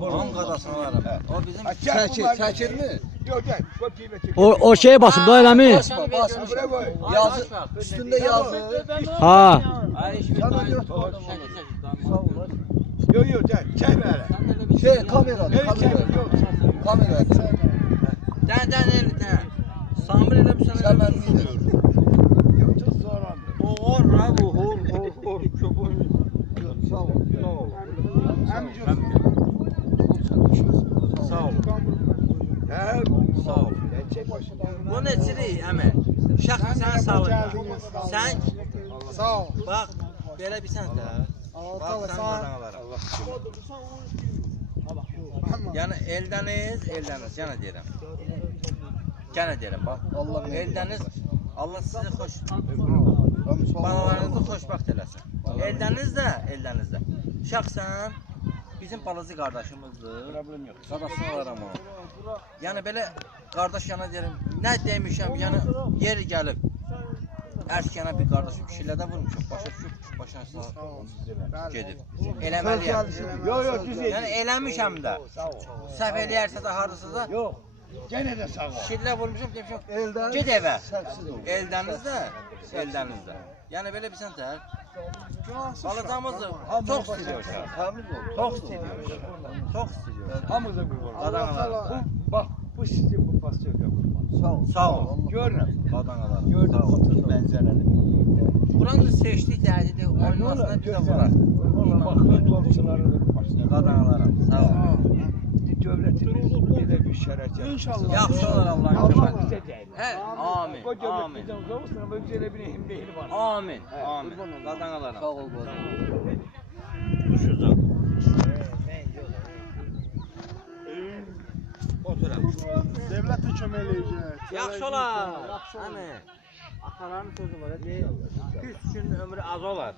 Onun qadasını varım. O bizim Çəkirmi? Yok gel. Bak kime çek. O şeye basın da eləmi? Basmış. Yazı, üstünde yazı. Ha. Ay iş bir tane. Yok yok gel. Çek böyle. Şey kamerada. Kamera. Dən elə. Samir elə bir Sen ben bilmiyorum. Yok çok sonra. Hor ha bu hor köpək. Sağ ol. Sağ ol. He. Sağ ol. Çek başına. Bu neçilik əmi? Şəxsi sənə salırlar. Sən Sağ ol. bax belə bir sən də. Bax sən qadağalara. Yəni eldəniz, yenə deyirəm. Yenə deyirəm bax. Eldəniz Allah sizi xoş balalarınızı xoşbəxt eləsin. Eldənizdə. Şəxsən bizim balaca qardaşımızdır. Problem yox. Qadasını alaram o. Yəni belə qardaş yana deyirəm, nə demişəm, yəni yeri gəlib. Erkənə bir qardaşım kişilədə vurmuşam, başına sağ gedib. Eləməliyəm. Yok düz Yəni eləmişəm də. Səhv eləyərsə də hardasa da. Yok. Gene de sağ ol. Kişilə vurmuşam, demişəm, Eldən. ged evə. Şəxsiz ol. Eldənizdə. Yəni belə bir sən tər. Balacamızı çox istəyir. Təmiz ol. Çox istəyir. Hamıza bir var. Qadağalar. Bak bu sizin bu pasyon yapılmaz. Sağ ol. Görün. Qadağalar. Gördüm otur benzerleri. Buranın seçdiyi dərdidir, olmasına bir də vurar. Bak ben komşuları da başına. Qadağalara. Sağ ol. Devletimiz bize bir şeref İnşallah. Yaxşı olar Allah'ın Allah köməyi. bize değil. Hə, amin. O Amin. devletimizden uzak ama güzel bir himdehli var. Amin. Amin. Qadağalara. Sağ ol qadın. Düşürdüm. Oturam. Devlet de çömeleyecek. Yaxşı olar. Əmi. Ataların sözü var. Deyir, 100 gün ömrü az olar.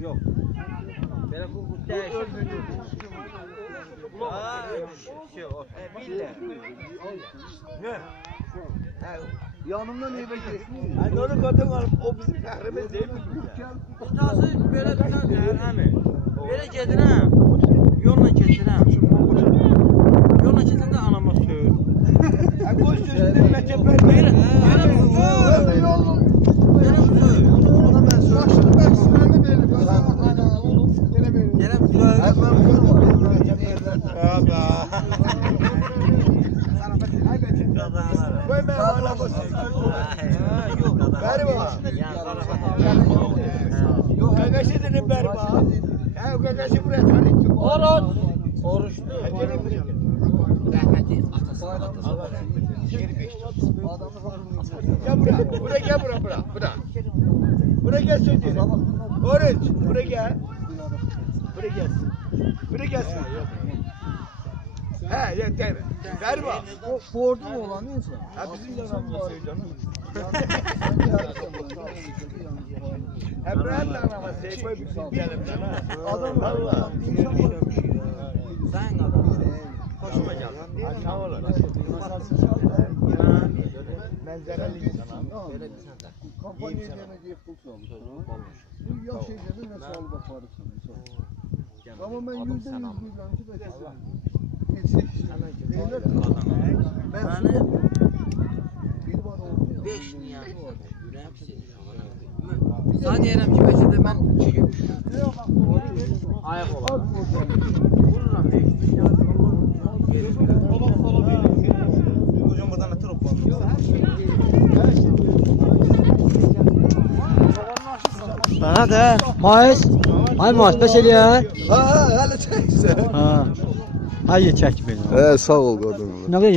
Yox. Belə bu dəyişir. Billə. Ne? Yanımdan eve geçmiyor. Hani onu kadın alıp o bizim kahrimiz değil mi? Tutası belə tutan deyir, əmi. Belə gedirəm. Yolla keçirəm. Yolla keçəndə anama söyür. Ha koş sözünde meçeper değil. Deyirəm, söyür. Ona ben söylüyorum. Ben sınırını veririm. Deyirəm, söyür. Ben burada Baba. Koy ben bana basayım. Yox, Ver bana. Yok. Gagaşı dedim ver bana. Ha o gagaşı buraya tanıttı. Oruçlu. Gelin buraya. Rəhməti atası. Gel buraya. Buraya gel buraya. Buraya. Buraya gel sözünü. Oruç. Buraya gel. Buraya gelsin. Buraya gelsin. He yeter mi? Ver bak. O Ford'u mu olan insan? Ha bizim yanımızda söylüyor. Emre'nin de anama seyfoy bizim diyelimden ha. Adam Allah. Sən qadın. Xoşuma gəldi. Sağ olun. Menzereli insan. Belə bir sən də. Kampanya yemeğe diye pul çalmış. Bu yaş şeyleri ne sağlık yaparısın. Ama ben %100 güvenci bekliyorum. Ben bir var oldu ya. 5 niyə? Ürəyim pis edir. Sən deyirəm ki, bəlkə də mən 2 gün ayaq olar. Vururam 5. Hocam buradan ötürü Bana da. Mayıs. Ay Mayıs 5 eləyər. Ha hele çekse. Ha. Ay çək beni. Sağ ol qadın. Nə qədər